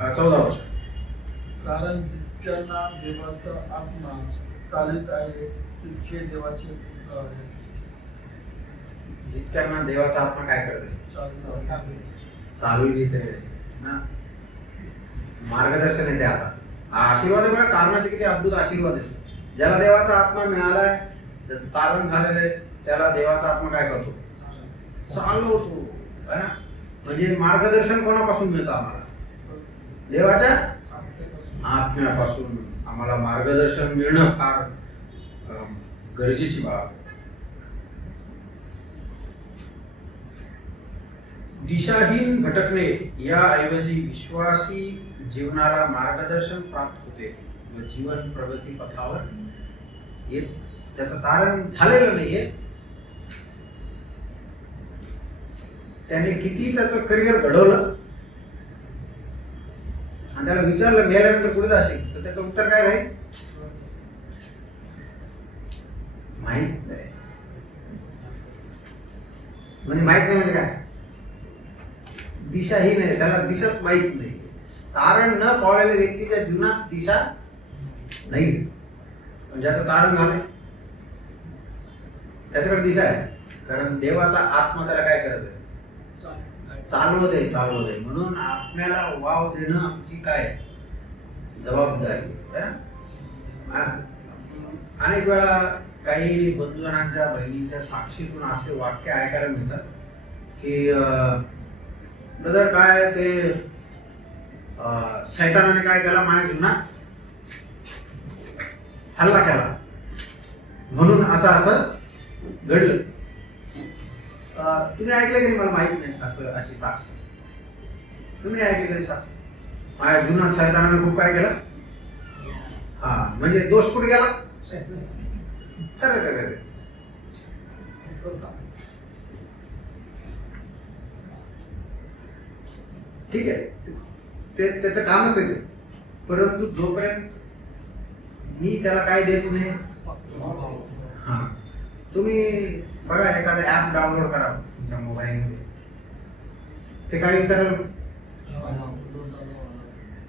14 वर्ष. कारण जितक्यांना देवाचा आत्मा चालित आहे तितके देवाचे पुत्र आहेत. जितक्यांना देवाचा आत्मा काय करते? चालू घेते ना, मार्गदर्शन येते. आता आशीर्वाद आहे बघा, कारणाचे किती अद्भुत आशीर्वाद आहे. ज्याला देवाचा आत्मा मिळालाय, ज्याचं तारण झालेलं आहे, त्याला देवाचा आत्मा काय करतो? चालवतो. म्हणजे मार्गदर्शन कोणापासून मिळतं आम्हाला? देवाच्या आत्म्यापासून आम्हाला मार्गदर्शन मिळणं फार गरजेची बाब. दिशाहीन भटकणे याऐवजी विश्वासी जीवनाला मार्गदर्शन प्राप्त होते व जीवन प्रगती पथावर येत. त्याचं तारण झालेलं नाहीये, त्याने किती त्याचं करिअर घडवलं आणि त्याला विचारलं मेल्यानंतर पुढे जाशील, तर त्याचं उत्तर काय राहील? माहित नाही. म्हणजे माहित नाही म्हणजे काय? दिशाही नाही, त्याला दिशाच माहित नाही. तारण न पावलेल्या व्यक्तीच्या जीवनात दिशा नाही. ज्याचं तारण झालंय त्याच्याकडे दिशा आहे, कारण देवाचा आत्मा त्याला काय करत आहे? चालवत आहे. म्हणून आत्म्याला वाव देणं आमची काय जबाबदारी. अनेक वेळा काही बंधूजनांच्या बहिणींच्या साक्षीतून असे वाक्य ऐकायला मिळतात की ब्रदर काय ते शैतानाने काय केला, माझ्या जीवनात हल्ला केला म्हणून असं घडलं. तुम्ही ऐकलं की मला माहित नाही असं, अशी साक्ष तुम्ही ऐकली कधी? साक्ष माझ्या जीवनात शैतानाने खूप काय केलं. म्हणजे दोष कुठे गेला? खरं. ठीक आहे, ते त्याचं कामच आहे ते. परंतु जोपर्यंत मी त्याला काय देत नाही, तुम्ही बघा एखादं ऍप डाउनलोड करा तुमच्या मोबाईलमध्ये, ते काय विचारलं?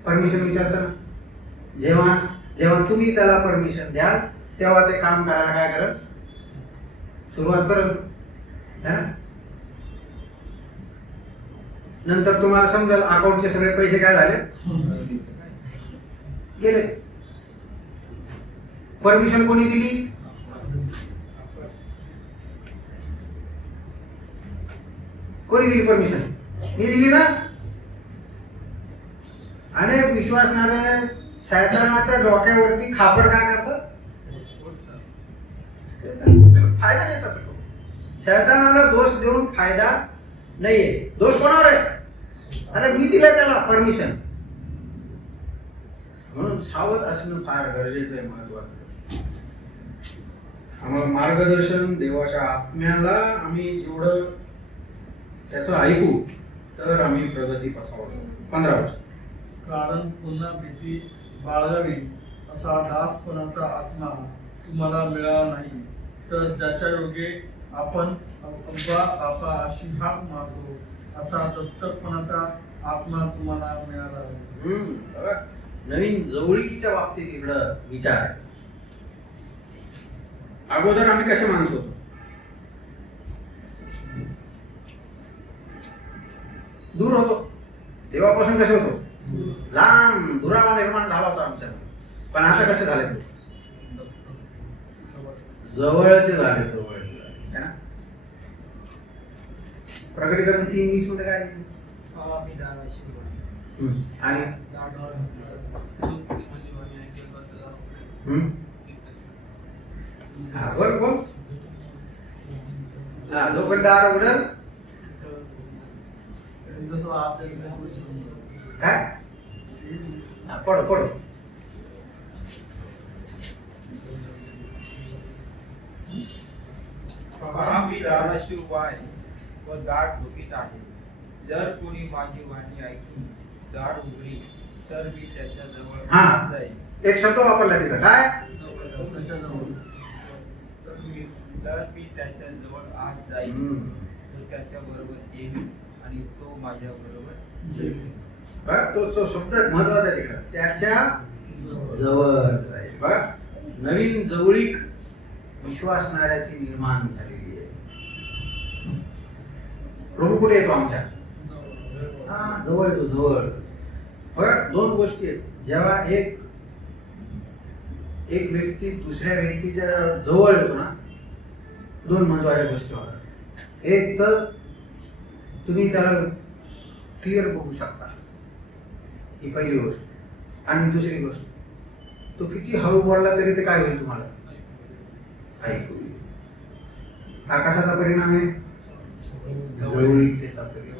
परमिशन विचारतं ना. जेव्हा तुम्ही त्याला परमिशन द्याल तेव्हा ते काम करायला काय करत? सुरुवात करत. नंतर तुम्हाला समजेल अकाउंटचे सगळे पैसे काय झाले, गेले. परमिशन कोणी दिली? कोणी दिली परमिशन? मी दिली ना. अनेक विश्वासणारे शैतानाच्या डोक्यावरती खापर काय करतात? फायदा नाही. तसं शैतानाला दोष देऊन फायदा नाहीये. दोष कोणावर आहे? अरे मी दिलं त्याला परमिशन. म्हणून सावध असणं फार गरजेचं आहे, महत्वाचं. आम्हाला मार्गदर्शन देवाच्या आत्म्याला आम्ही जेवढं त्याचं ऐकू तर आम्ही प्रगती पथावर. 15 वर्ष. कारण पुन्हा भीती बाळगावी असा दासपणाचा आत्मा तुम्हाला मिळाला नाही, तर ज्याच्या योगे आपण अब्बा बापा अशी हाक मारतो असा दत्तकपणाचा आत्मा तुम्हाला मिळाला. नवीन जवळीकीच्या बाबतीत इकडं विचार आहे. अगोदर आम्ही कसे माणसं होतो? दूर होतो देवापासून. कसे होतो? लांब दुरावा निर्माण झाला होता आमच्या. पण आता कसे झाले? जवळचे झाले है ना. प्रकटीकरण 3:20 मध्ये काय? आणि बर बोल. जोपर्यंत दार उघडल काय? पड मी दाराशी उभा आहे व दार ठोकीत आहे. जर कोणी माझी वाणी ऐकून दार उघडी तर मी त्याच्या जवळ जाईल. एक शब्द वापरला तिथं काय? तर मी त्याच्या जवळ आत जाईल व त्याच्या बरोबर येईल आणि तो माझ्या बरोबर जेवेल. बघा तो शब्द महत्वाचा आहे तिकडे, त्याच्या जवळ जाईल. बघा नवीन जवळीक विश्वासणाऱ्याची निर्माण झालेली आहे. प्रभू कुठे येतो आमच्या? हा जवळ येतो, जवळ. बघा दोन गोष्टी आहेत. जेव्हा एक व्यक्ती दुसऱ्या व्यक्तीच्या जवळ येतो ना, दोन महत्वाच्या गोष्टी होतात. एक तर तुम्ही त्याला क्लिअर बघू शकता, ही पहिली गोष्ट. आणि दुसरी गोष्ट, तो किती हळू बोलला तरी ते काय होईल तुम्हाला ऐकू येईल. हा कशाचा परिणाम आहे? जवळीकतेचा परिणाम.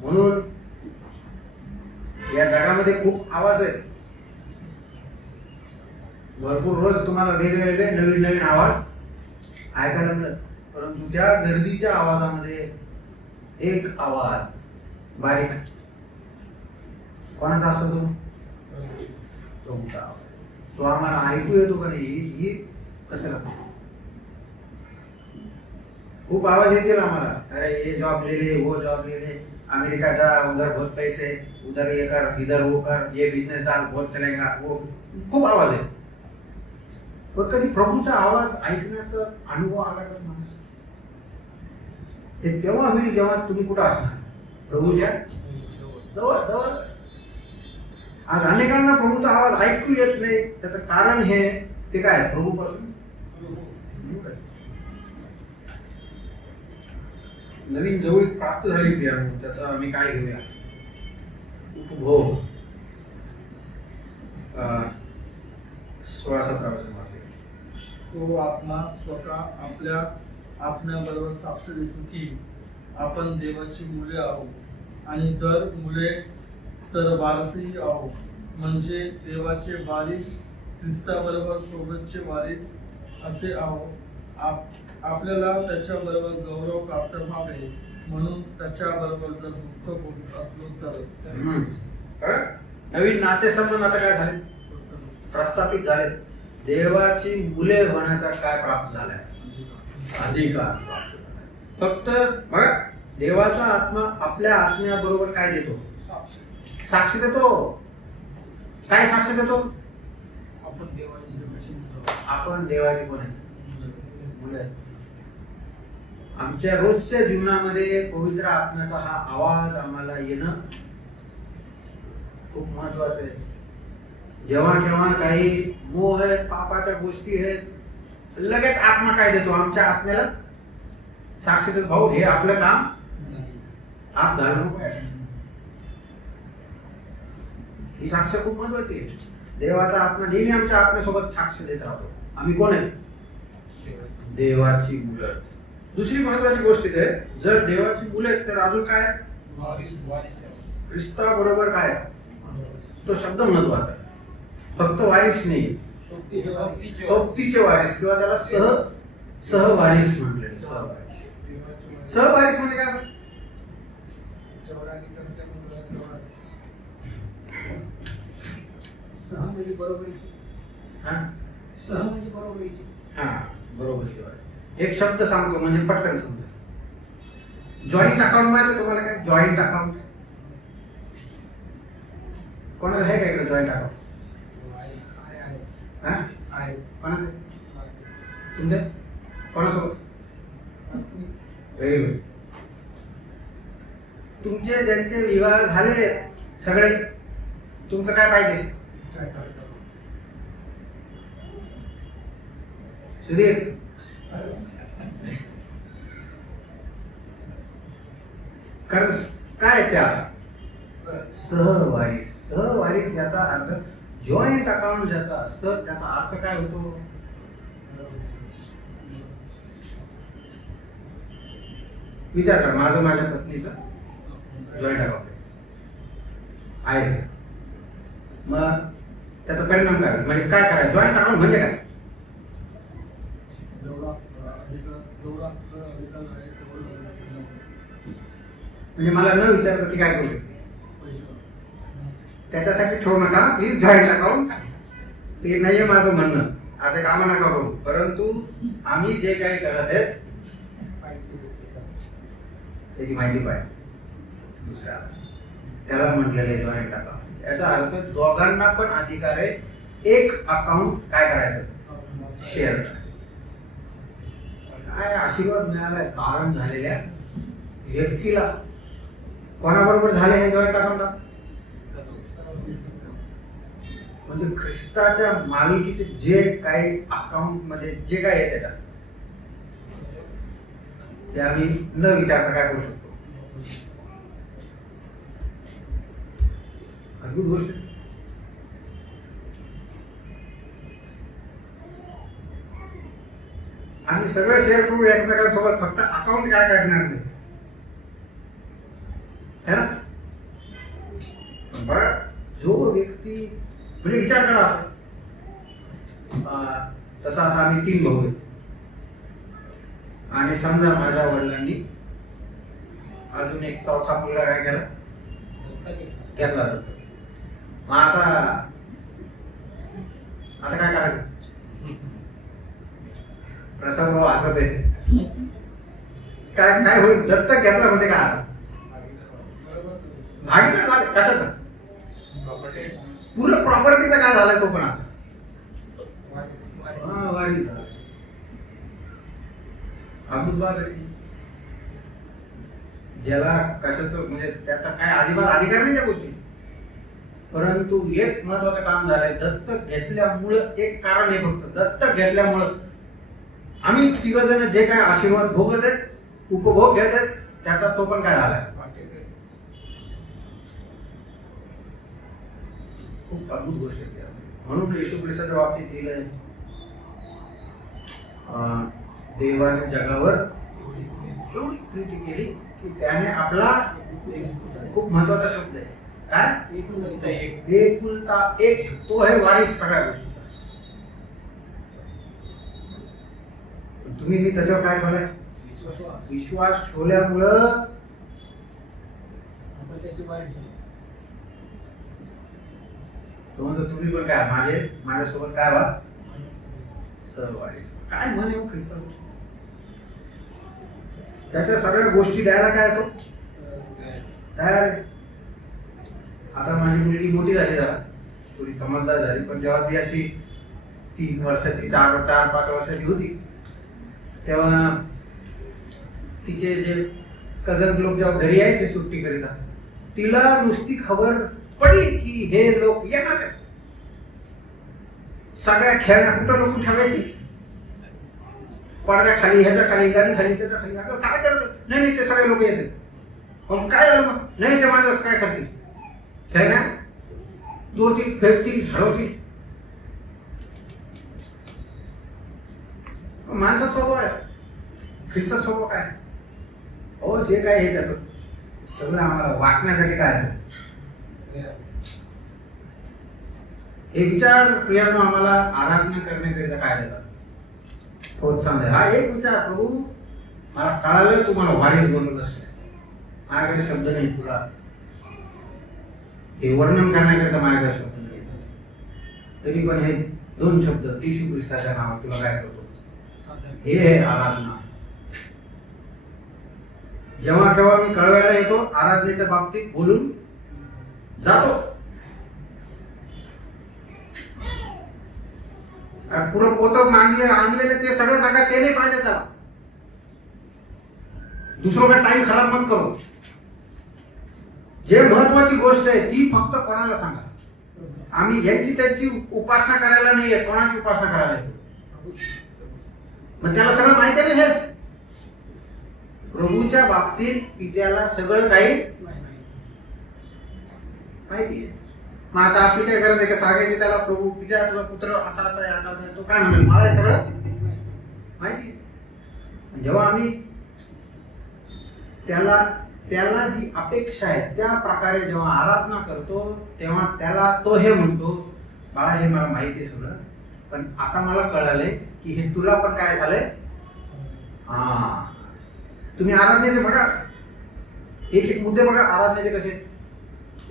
म्हणून या जगामध्ये खूप आवाज आहेत, भरपूर रोज तुम्हाला वेगवेगळे नवीन नवीन आवाज ऐकायला मिळत, परंतु त्या गर्दीच्या आवाजामध्ये एक आवाज बारीक कोणाचा असतो? तुमचा आवाज. तो आम्हाला ऐकू येतो का नाही ही कसं लागतं? खूप आवाज येतील आम्हाला, अरे ये जॉब ले ले, वो जॉब ले ले, अमेरिका जा, उधर बहुत पैसे, उधर ये कर, इधर वो कर, ये बिजनेस डाल, बहुत चलेगा, वो खूप आवाज आहे. पण कधी प्रभूचा आवाज ऐकण्याचा अनुभव आला का तुम्हाला? ते तेव्हा होईल जेव्हा तुम्ही कुठं असणार? प्रभूच्या जवळ जवळ. आज अनेकांना प्रभूचा आवाज ऐकू येत नाही, त्याचं कारण हे ते काय? प्रभूपासून नवीन जवळीक प्राप्त झाली प्रियानो, त्याचा आम्ही काय घेऊया उपभोग. 16-17 वर्ष तो आत्मा स्वतः आपल्या आपण्याबरोबर साक्ष देतो की आपण देवाची मुले आहोत, आणि जर मुले तर वारसही आहोत, म्हणजे देवाचे वारीस, ख्रिस्ताबरोबर सोबतचे वारीस असे आहोत. आपल्याला त्याच्याबरोबर गौरव प्राप्त व्हावे, म्हणून त्याच्याबरोबर जर दुःख होत असलो तर. नवीन नातेसंबंध आता काय झाले? प्रस्थापित झाले. देवाची मुले होण्याचा काय प्राप्त झालाय? अधिकार प्राप्त झालाय. फक्त बघा देवाचा आत्मा आपल्या आत्म्याबरोबर काय देतो? साक्ष देतो. काय साक्ष देतो? आपण देवाची कोण आहे? मुले. आमच्या रोजच्या जीवनामध्ये पवित्र आत्म्याचा हा आवाज आम्हाला येणं खूप महत्वाचं आहे. जेव्हा केव्हा काही मोह आहेत, पापाच्या गोष्टी आहेत, लगेच आत्मा काय देतो? आमच्या आत्म्याला साक्ष देतो, भाऊ हे आपलं काम आप घालू नको. ही साक्ष खूप महत्वाची आहे. देवाचा आत्मा नेहमी आमच्या आत्म्यासोबत साक्ष देत राहतो. आम्ही कोण आहे? देवाची मुलं. दुसरी महत्वाची गोष्ट आहे, जर देवाची मुलं आहेत तर अजून काय? ख्रिस्ता बरोबर काय? तो शब्द महत्वाचा आहे. फक्त वारीस नाही, सोबतीचे वारीस किंवा त्याला सहवारीस म्हटले. सहवारीस म्हणजे काय? बरोबर. एक शब्द सांगतो म्हणजे पटकन समजा. जॉईंट अकाउंट माहिती आहे तुम्हाला? काय जॉईंट अकाउंट? कोणाला आहे का इकडे जॉईंट अकाउंट? कोणाचं? तुमच्या कोणासोबत? Very good. तुमचे ज्यांचे विवाह झालेले सगळे, तुमचं काय पाहिजे? सुधीर कारण काय त्या सहवारीस. सहवारीस याचा अर्थ जॉईंट अकाउंट ज्याचा असतं त्याचा अर्थ काय होतो? विचार कर, माझं माझ्या पत्नीचा जॉईंट अकाउंट आहे, मग त्याचा परिणाम काय? म्हणजे काय करायचं? जॉईंट अकाउंट म्हणजे काय? म्हणजे मला न विचारता ती काय करू शकते? त्याच्यासाठी ठेवू नका प्लीज जॉईंट अकाउंट. ते नाहीये माझं म्हणणं, असं काम नका करू. परंतु आम्ही जे काही करत आहेत त्याची माहिती पाहिजे दुसऱ्याला. त्याला म्हटलेलं आहे जॉईंट अकाउंट. याचा अर्थ दोघांना पण अधिकार आहे एक अकाउंट काय करायचं, शेअर करायचं. काय आशीर्वाद मिळालाय कारण झालेल्या व्यक्तीला. कोणाबरोबर झाले हे जॉईंट अकाउंट? म्हणजे ख्रिस्ताच्या मालकीचे जे काही अकाउंट मध्ये जे काय आहे त्याचा ते आम्ही न विचारता काय करू शकतो. अद्भुत गोष्ट. आम्ही सगळं शेअर करू एकमेकांसोबत, फक्त अकाउंट काय करणार नाही है ना. बघा जो व्यक्ती म्हणजे विचार करा असं, तसं आता आम्ही 3 भाऊ आहेत आणि समजा माझ्या वडिलांनी अजून एक चौथा मुलगा काय केला, घेतला जातो. मग आता काय करायचं? प्रसाद भाऊ हसत आहे. काय काय होईल? दत्तक घेतला म्हणजे काय? भागीदार कशाचा? पूर्ण प्रॉपर्टीचा काय झालाय तो पण आता अद्भुत बाब आहे. ज्याला कशाचं म्हणजे त्याचा काय अजिबात अधिकार नाही त्या गोष्टी. परंतु एक महत्वाचं काम झालंय, दत्तक घेतल्यामुळं एक कारण आहे फक्त, दत्तक घेतल्यामुळं आम्ही तिघ जण जे काय आशीर्वाद भोगत आहेत, उपभोग घेत आहेत, त्याचा तो पण काय झालाय. खूप अद्भुत गोष्ट आहे. म्हणून येशू ख्रिस्ताच्या बाबतीत लिहिलंय, देवाने जगावर एवढी प्रीती केली की त्याने आपला, खूप महत्वाचा शब्द आहे काय, एकुलता एक, तो आहे वारीस सगळ्या गोष्टीचा. तुम्ही मी त्याच्यावर काय ठेवलंय? विश्वास ठेवल्यामुळं तुम्ही पण काय माझ्यासोबत काय व्हा, सहवारीस. काय म्हण येऊ ख्रिस्त, त्याच्या सगळ्या गोष्टी द्यायला काय तो तयार. आता माझी मुलगी मोठी झाली, जरा थोडी समजदार झाली, पण जेव्हा ती अशी 3 वर्षाची 4-5 वर्षाची होती तेव्हा तिचे जे कझन लोक जेव्हा घरी यायचे सुट्टी करिता, तिला नुसती खबर पडली की हे लोक येणार आहे. सगळ्या खेळण्या कुठं लोक ठेवायची, पडद्या खाली, ह्याच्या खाली, गादी खाली, त्याच्या खाली. अगं काय करत? नाही ते सगळे लोक येते. मग काय झालं? मग नाही ते माझं काय करतील, खेळण्या चोरतील, फेकतील, हरवतील. माणसाचा स्वभाव आहे, ख्रिस्ताचा स्वभाव काय? अहो जे काय आहे त्याचं सगळं आम्हाला वाटण्यासाठी काय आहे हे विचार प्रियानो आम्हाला आराधना करण्याकरिता काय देतात, प्रोत्साहन आहे. हा एक विचार, प्रभू मला कळालं तू मला वारीस बनवलंस, माझ्याकडे शब्द नाही तुला हे वर्णन करण्याकरिता, माझ्याकडे शब्द नाही, तरी पण हे 2 शब्द येशू ख्रिस्ताच्या नावात तुला काय करतो, हे आहे आराधना. जेव्हा केव्हा मी कळवायला येतो आराधनेच्या बाबतीत बोलून जातो, पुरं पोतं आणलेले ते सगळं नका, ते नाही पाहिजे त्याला. दुसरं काय टाइम खराब मत करू. जे महत्वाची गोष्ट आहे ती फक्त कोणाला सांगा. आम्ही यांची त्यांची उपासना करायला नाहीये, कोणाची उपासना करायला. मग त्याला सगळं माहिती नाही. हे प्रभूच्या बाबतीत पित्याला सगळं काही माहिती आहे. मग आता आपली काय गरज आहे का सांगायची त्याला, प्रभू पित्या तुझा पुत्र असा असा आहे, असा आहे. तो काय म्हणेल, मला सगळं माहिती. जेव्हा आम्ही त्याला जी अपेक्षा आहे त्या प्रकारे जेव्हा आराधना करतो तेव्हा त्याला तो हे म्हणतो, बाळा हे मला माहिती आहे सगळं, पण आता मला कळालंय की हे तुला पण काय झालंय. हा तुम्ही आराधनेचे बघा एक मुद्दे बघा आराधनेचे कसे.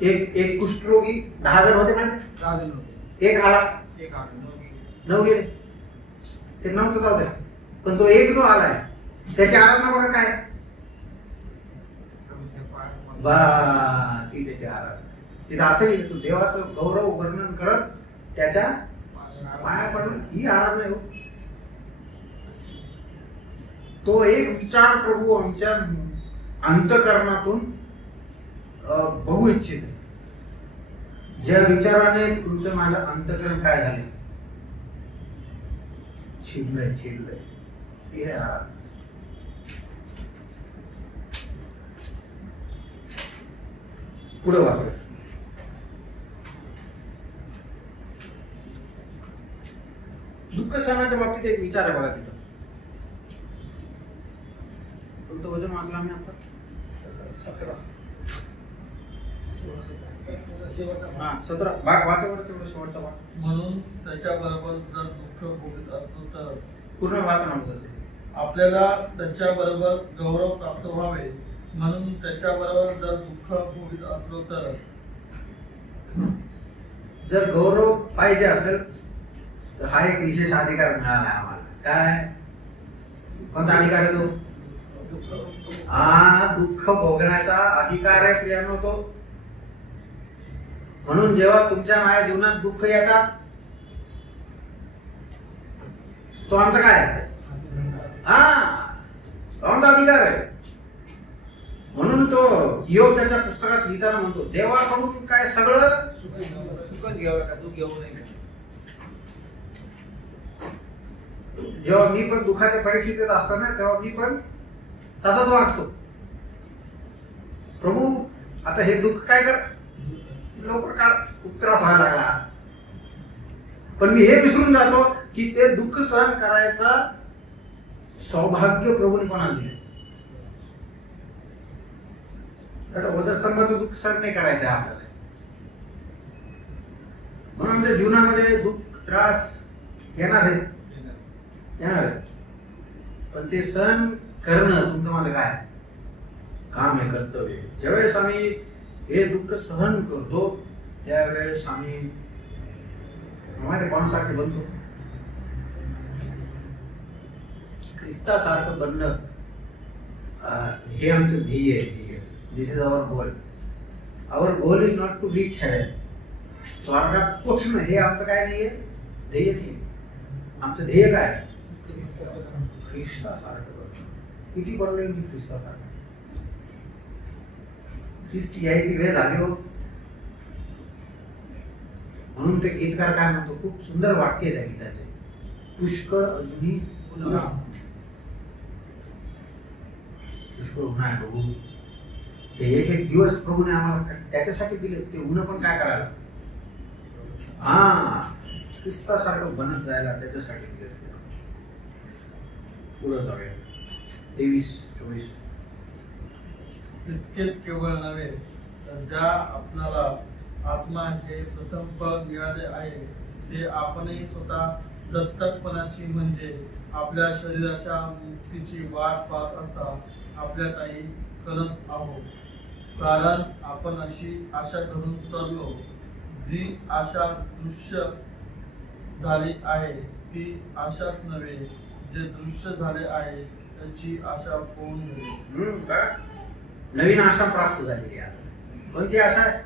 एक कुष्ठरोगी 10 जण होते माहिती, एक आला 9 गेले, ते 9च जाऊ द्या, पण तो एक जो आलाय त्याची आराधना बघा काय. बा ती त्याची आराधना. तिथं असेल तू देवाचं गौरव वर्णन करत त्याच्या पाया पडणं ही आराधना आहे हो. तो एक विचार प्रभू आमच्या अंतःकरणातून बघू इच्छित. ज्या विचाराने तुमचं माझं अंतःकरण काय झाले, छिडलंय हे आराधना. पुढे वाचूया. दुःख सहनाच्या बाबतीत एक विचार आहे बघा तिथं. कोणतं वचन वाचलं आम्ही आता? 17 भाग वाचा बरं तेवढं शेवटचा भाग. म्हणून त्याच्याबरोबर जर दुःख भोगत असलो तरच पूर्ण वाचा नव्हतं ते. आपल्याला त्याच्याबरोबर गौरव प्राप्त व्हावे, म्हणून त्याच्याबरोबर जर दुःख भोगत असलो तरच. जर गौरव पाहिजे असेल तर हा एक विशेष अधिकार मिळाला आम्हाला. काय कोणता अधिकार आहे तो? हा दुःख भोगण्याचा अधिकार आहे प्रियानो तो. म्हणून जेव्हा तुमच्या माझ्या जीवनात दुःख येतात तो आमचा काय हा आमचा अधिकार आहे. म्हणून तो योग त्याच्या पुस्तकात लिहिताना म्हणतो देवाकडून काय सगळं सुखच घ्यावं का तू घेऊ नये. जेव्हा मी पण दुःखाच्या परिस्थितीत असतो ना तेव्हा मी पण तसाच वागतो. प्रभू आता हे दुःख काय कर लवकर काढ, खूप त्रास व्हायला लागला. पण मी हे विसरून जातो की ते दुःख सहन करायचं सौभाग्य प्रभूने कोणाला दिले. वधस्तंभाचं दुःख सहन नाही करायचं आपल्याला. म्हणून आमच्या जीवनामध्ये दुःख त्रास येणार आहे. पण ते सहन करणं तुमचं माझं काय काम आहे, कर्तव्य. ज्यावेळेस आम्ही हे दुःख सहन करतो त्यावेळेस आम्ही माहिती कोणासारखे बनतो? ख्रिस्तासारखं बनणं हे आमचं ध्येय आहे. This is our goal. Our goal is not to reach heaven. स्वर्गात पोचणं हे आमचं काय नाहीये, ध्येय नाही. आमचं ध्येय काय? ख्रिस्तासारखं बनणं. किती बनलोय मी ख्रिस्तासारखं? ख्रिस्त यायची वेळ झाली हो. म्हणून ते गीतकार काय म्हणतो, खूप सुंदर वाक्य आहे त्या गीताचे. पुष्कळ अजूनही पुष्कळ उन्हा आहे प्रभू. हे एक एक दिवस प्रभूने आम्हाला त्याच्यासाठी दिले. ते उन्हा पण काय करायला हा ख्रिस्तासारखं बनत जायला त्याच्यासाठी दिले. पुढे जाऊया 23-24. इतकेच केवळ नव्हे तर ज्या आपणाला आत्मा हे प्रथम फळ मिळाले आहे ते आपणही स्वतः दत्तकपणाची म्हणजे आपल्या शरीराच्या मुक्तीची वाट पाहत असता आपल्यातही करत आहोत. कारण आपण अशी आशा धरून तरलो, जी आशा दृश्य झाली आहे ती आशाच नव्हे, जे दृश्य झाले आहे त्याची आशा पूर्ण होईल. नवीन आशा प्राप्त झालेली आहे. कोणती आशा आहे?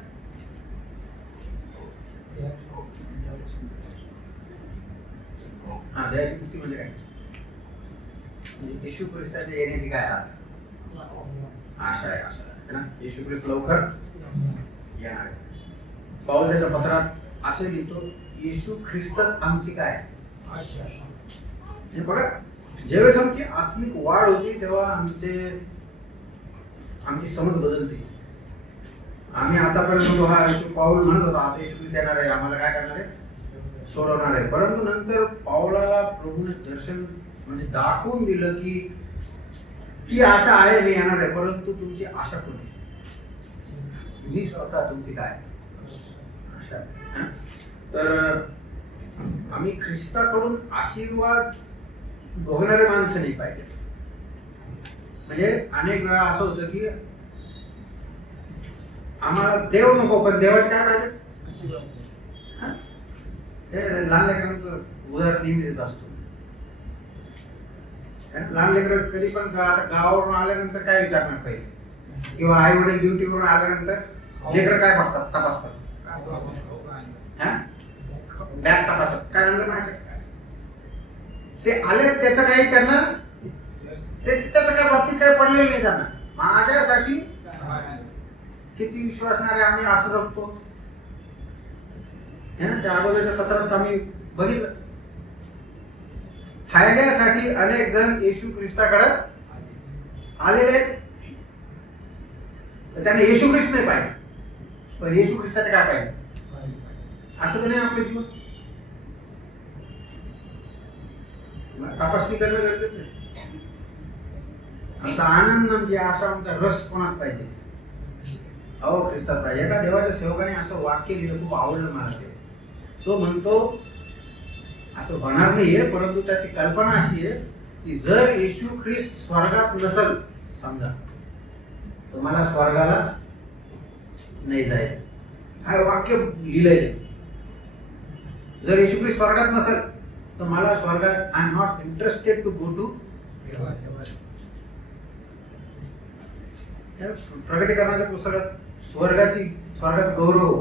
हा देवाची मुक्ती म्हणजे काय? म्हणजे येशू ख्रिस्ताच्या येण्याची काय आशा आहे. आशा आहे ना. येशू ख्रिस्त लवकर येणार आहे. पाऊल त्याच्या पत्रात असे लिहितो, येशू ख्रिस्तच आमची काय आशा. म्हणजे बघा ज्यावेळेस आमची आत्मिक वाढ होती तेव्हा आमची समज बदलते. आम्ही आतापर्यंत हा येशू पाऊल म्हणत होता आता येशू ख्रिस्त येणार आहे, आम्हाला काय करणार आहे, सोडवणार आहे. परंतु नंतर पाऊलाला प्रभूने दर्शन म्हणजे दाखवून दिलं की आशा आहे मी येणार आहे, परंतु तुमची आशा कोणी? मी स्वतः तुमची काय आशा आहे. तर आम्ही ख्रिस्ताकडून आशीर्वाद भोगणारे माणसं नाही पाहिजे. म्हणजे अनेक वेळा असं होतं की आम्हाला देव नको पण देवाचे काय पाहिजे. लहान लेकरांचं उदाहरण नेहमी देत असतो. लहान लेकर कधी पण आता गावावरून आल्यानंतर काय विचारणार पहिले, किंवा आई वडील ड्युटीवरून आल्यानंतर लेकर काय बघतात, तपासतात, बॅग तपासतात, काय आणलं माझ्या ते आले त्याचं काही त्यांना त्याचं काय बाबतीत काही पडलेलं नाही त्यांना. माझ्यासाठी किती विश्वास असणारे आम्ही असं जगतो. त्या अगोदरच्या सत्रात आम्ही बघितलं फायद्यासाठी अनेक जण येशू ख्रिस्ताकडे आलेले, त्यांना येशू ख्रिस्त नाही पाहिजे, पण येशू ख्रिस्ताचे काय पाहिजे असं तर नाही आपलं जीवन. तपासणी करणं गरजेचं आहे. आमचा आनंद, आमची आशा, आमचा रस कोणात पाहिजे, अहो ख्रिस्तात पाहिजे. एका देवाच्या सेवकाने असं वाक्य लिहिलं, खूप आवडलं मला ते. तो म्हणतो असं होणार नाहीये, परंतु त्याची कल्पना अशी आहे की जर येशू ख्रिस्त स्वर्गात नसल, समजा तुम्हाला स्वर्गाला नाही जायचं. काय वाक्य लिहिलंय ते. जर येशू ख्रिस्त स्वर्गात नसेल तर मला स्वर्गात, I am not interested to go to. प्रकटीकरणाच्या पुस्तकात स्वर्गाचा गौरव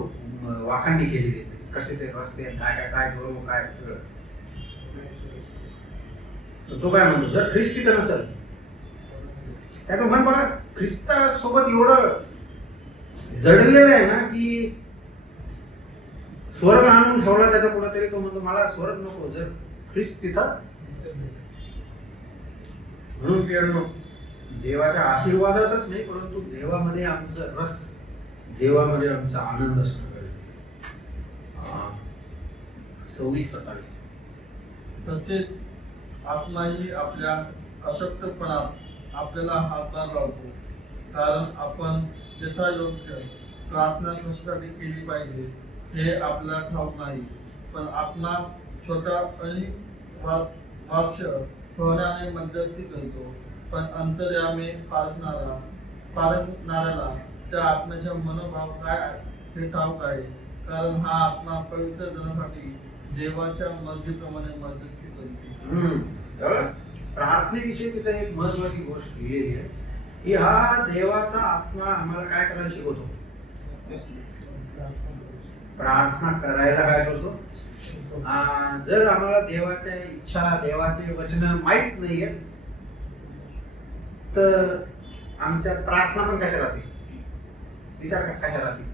वाखाणणी केलेली आहे. कसे ते रस्ते, काय काय काय गौरव, काय सगळं. तो काय म्हणतो, जर ख्रिस्त तिथं नसेल, त्याचं म्हण बघा, ख्रिस्तासोबत एवढं जडलेलं आहे ना की स्वर्ग आणून ठेवला त्याच्या पुढे, तरी तो म्हणतो मला स्वर्ग नको जर ख्रिस्त तिथं. म्हणून प्रियांनो, देवाच्या आशीर्वादातच नाही, परंतु देवामध्ये आमचं रस, देवामध्ये आमचा आनंद असणं गरजेचं. 26-27. तसेच आत्माही आपल्या अशक्तपणात आपल्याला हातभार लावतो, कारण आपण यथायोग्य प्रार्थना कशासाठी केली पाहिजे हे आपल्याला ठाऊक नाही. पण आत्मा स्वतः अनिवार्य होण्याने मध्यस्थी करतो, पण अंतर्यामे पारखणाऱ्याला त्या आत्म्याचा मनोभाव काय हे ठाऊक आहे, कारण हा आत्मा पवित्र जनासाठी देवाच्या मर्जीप्रमाणे मध्यस्थी करतो. प्रार्थनेविषयी तिथे एक महत्वाची गोष्ट लिहिलेली आहे की हा देवाचा आत्मा आम्हाला काय करायला शिकवतो, प्रार्थना करायला काय करतो. जर आम्हाला देवाच्या इच्छा, देवाचे वचन माहित नाहीये तर आमच्या प्रार्थना पण कशा राहतील, विचार कशा राहतील.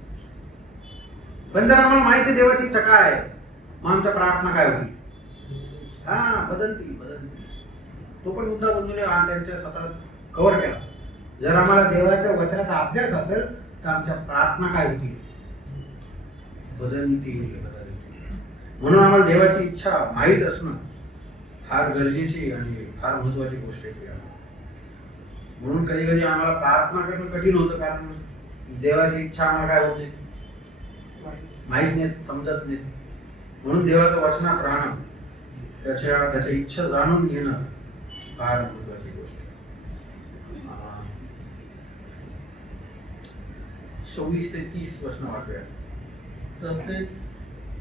पण जर आम्हाला माहिती आहे देवाची इच्छा काय आहे, मग आमच्या प्रार्थना काय होईल, बदलतील. तो पण मुद्दा बंधूने त्यांच्या सत्रात कव्हर केला. जर आम्हाला देवाच्या वचनाचा अभ्यास असेल तर आमच्या प्रार्थना काय होतील, बदलतील. म्हणून आम्हाला देवाची इच्छा माहीत असणं फार गरजेची आणि फार महत्वाची गोष्ट आहे. म्हणून कधी कधी आम्हाला प्रार्थना करणं कठीण होतं, कारण देवाची इच्छा आम्हाला काय होते माहित नाही, समजत नाही. म्हणून देवाच्या वचनात राहणं, त्याच्या इच्छा जाणून घेणं फार महत्वाची गोष्ट आहे. 26 ते 30 वचन वाचूया. तसेच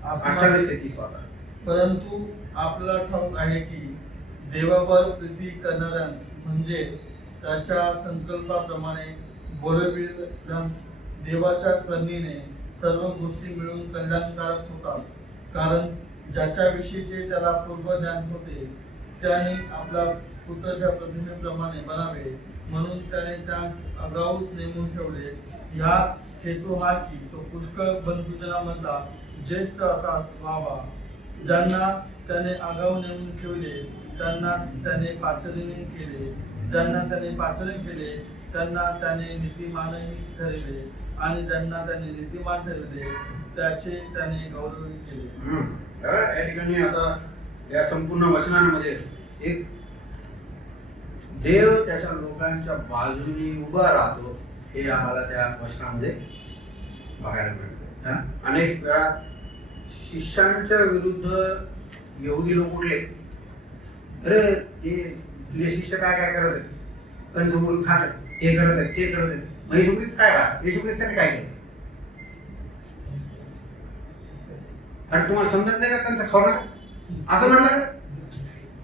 28 ते 30 वाचा. परंतु आपल्याला ठाऊक आहे की देवावर प्रीती करणाऱ्यांस, म्हणजे त्याच्या संकल्पाप्रमाणे बोलविणाऱ्यांस देवाच्या करुणेने सर्व गोष्टी मिळून कल्याणकारक होतात. कारण ज्याच्याविषयीचे त्याला पूर्व ज्ञान होते त्याने आपल्या पुत्राच्या प्रतिमेप्रमाणे बनावे म्हणून त्याने त्यास आगाऊच नेमून ठेवले. ह्या हेतू हा की तो पुष्कळ बंधुजनामधला ज्येष्ठ असा व्हावा. ज्यांना त्याने आगाऊ नेमून ठेवले त्यांना त्याने पाचरीने केले, ज्यांना त्याने पाचरी केले त्यांना त्याने नीतिमानही ठरवले, आणि ज्यांना त्याने नीतिमान ठरवले त्याचे त्याने गौरव केले. या ठिकाणी आता या संपूर्ण वचनांमध्ये एक देव त्याच्या लोकांच्या बाजूने उभा राहतो हे आम्हाला त्या वचनामध्ये बघायला मिळतं. अनेक वेळा शिष्यांच्या विरुद्ध यहुदी लोक उठले, अरे तुझे शिष्य काय काय करत आहेत, कंचमूळ खात, हे करत आहेत, ते करत आहेत. मग येशू ख्रिस्त काय करा, येशू ख्रिस्ताने काय केलं, आणि तुम्हाला समजत नाही का त्यांचं खवरा असं म्हणलं.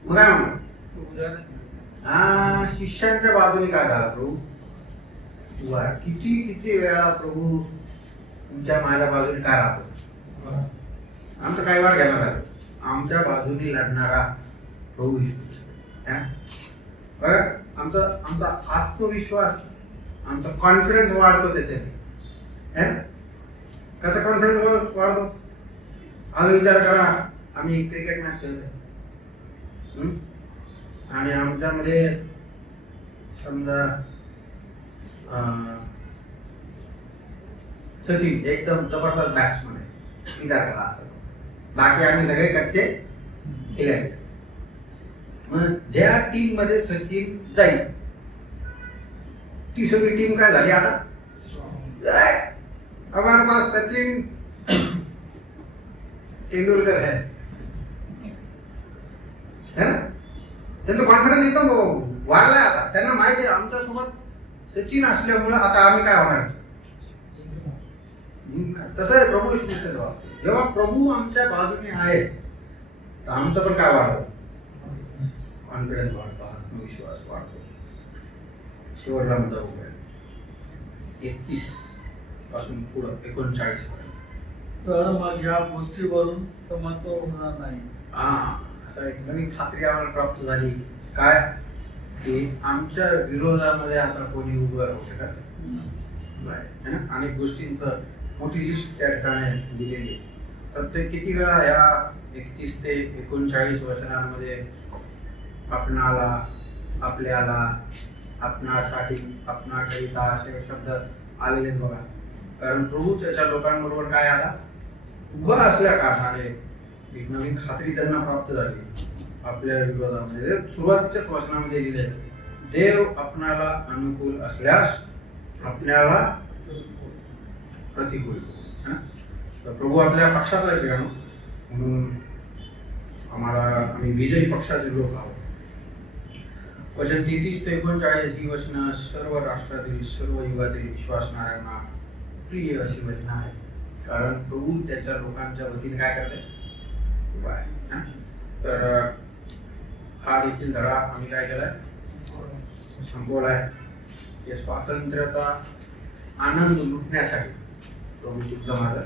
मग काय म्हणलं, शिष्यांच्या बाजूने काय झालं प्रभू, किती किती वेळा प्रभू तुमच्या माझ्या बाजूने काय राहतो, आमचं काय वाट घेणार आहे, आमच्या बाजूने लढणारा प्रभू येशू ख्रिस्त आहे. आमचा आमचा आत्मविश्वास, आमचा कॉन्फिडन्स वाढतो त्याच्याने. कसा कॉन्फिडन्स वाढतो? आज विचार करा, आम्ही क्रिकेट मॅच खेळतोय आणि आमच्यामध्ये समजा सचिन एकदम जबरदस्त बॅट्समन आहे, विचार करा असं. बाकी आम्ही सगळे कच्चे खेळाडू. मग ज्या टीम मध्ये सचिन जाईल ती सगळी टीम काय झाली आता, हमारे पास सचिन तेंडुलकर है ना. त्यांचं कॉन्फिडन्स एकदम वाढलाय आता. त्यांना माहिती आहे आमच्या सोबत सचिन असल्यामुळे आता आम्ही काय होणार. तसं आहे प्रभू येशू ख्रिस्त जेव्हा प्रभू आमच्या बाजूने आहे तर आमचं पण काय वाढतं, कॉन्फिडन्स वाढतो, आत्मविश्वास वाढतो. शेवटला मुद्दा बघूया 31 पासून पुढं 39 पर्यंत. तर मग या गोष्टीवरून मत होणार नाही. आता एक नवीन खात्री आम्हाला प्राप्त झाली, काय की आमच्या विरोधामध्ये आता कोणी उभं राहू शकत नाही. अनेक गोष्टींचं मोठी लिस्ट त्या ठिकाणी दिलेली. प्रत्येक किती वेळा या 31 ते 39 वचनांमध्ये आपणाला, आपल्याला, आपणासाठी, आपणाकरिता असे शब्द आलेले बघा. कारण प्रभू त्याच्या लोकांबरोबर काय आला, उभा असल्या कारणाने एक नवीन खात्री त्यांना प्राप्त झाली. आपल्या विरोधामध्ये सुरुवातीच्याच वचनामध्ये लिहिले, देव आपणाला अनुकूल असल्यास आपल्याला प्रतिकूल. तर प्रभू आपल्या पक्षाचा आहे म्हणून आम्ही विजयी पक्षाचे लोक आहोत. वचन 33 ते 39 ही वचनं सर्व राष्ट्रातील, सर्व युगातील विश्वासणाऱ्यांना प्रिय अशी वचनं आहेत. कारण प्रभू त्याच्या लोकांच्या वतीने काय करते, उभा आहे. तर हा देखील धडा आम्ही काय केलाय, संपवलाय. या स्वातंत्र्याचा आनंद लुटण्यासाठी प्रभू तुमचं माझं